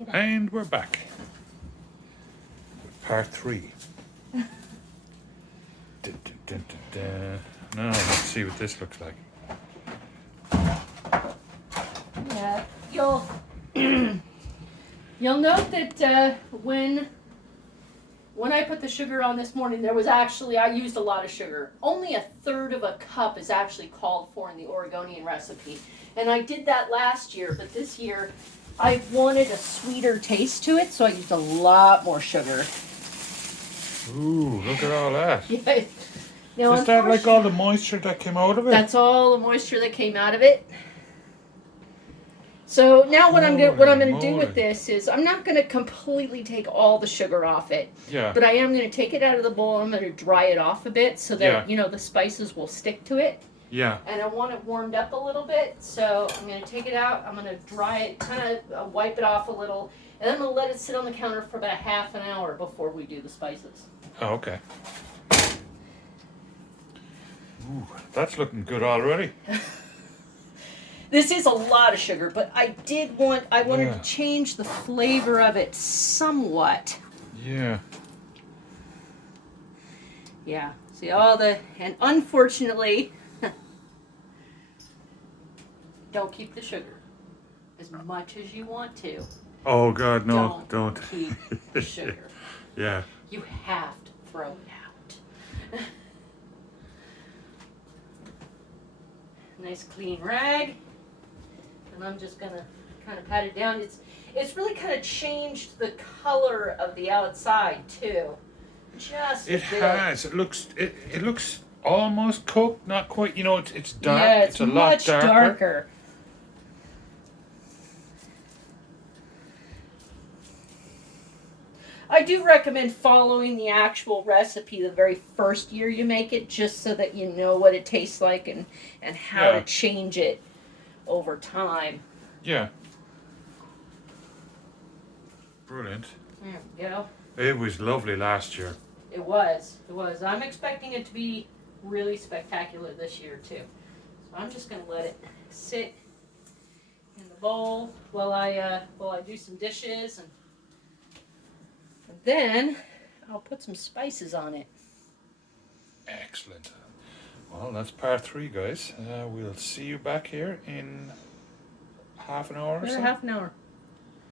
it up. And we're back. Part 3. Dun, dun, dun, dun, dun. Now let's see what this looks like. Yeah, you'll note that when I put the sugar on this morning, there was actually, I used a lot of sugar. Only 1/3 of a cup is actually called for in the Oregonian recipe. And I did that last year, but this year I wanted a sweeter taste to it, so I used a lot more sugar. Ooh, look at all that. Yeah. Now, Is that like all the moisture that came out of it? That's all the moisture that came out of it. So now what I'm going to do with this is I'm not going to completely take all the sugar off it. Yeah. But I am going to take it out of the bowl. I'm going to dry it off a bit so that the spices will stick to it. Yeah. And I want it warmed up a little bit, so I'm going to take it out. I'm going to dry it, kind of wipe it off a little, and then I'm going to let it sit on the counter for about half an hour before we do the spices. Oh, okay. Ooh, that's looking good already. This is a lot of sugar, but I wanted to change the flavor of it somewhat. Yeah. Yeah. See and unfortunately, don't keep the sugar as much as you want to. Oh God, no, don't. Keep the sugar. Yeah. You have to throw it out. Nice clean rag. And I'm just gonna kind of pat it down. It's really kind of changed the color of the outside too. Just a bit. Has. It looks almost cooked, not quite. You know, it's dark. Yeah, it's a much lot darker. I do recommend following the actual recipe the very first year you make it, just so that you know what it tastes like and how to change it over time. Yeah. Brilliant. There we go. It was lovely last year. It was. I'm expecting it to be really spectacular this year too. So I'm just going to let it sit in the bowl while I do some dishes, and then I'll put some spices on it. Excellent. Well, that's part 3, guys. We'll see you back here in half an hour or so. Half an hour.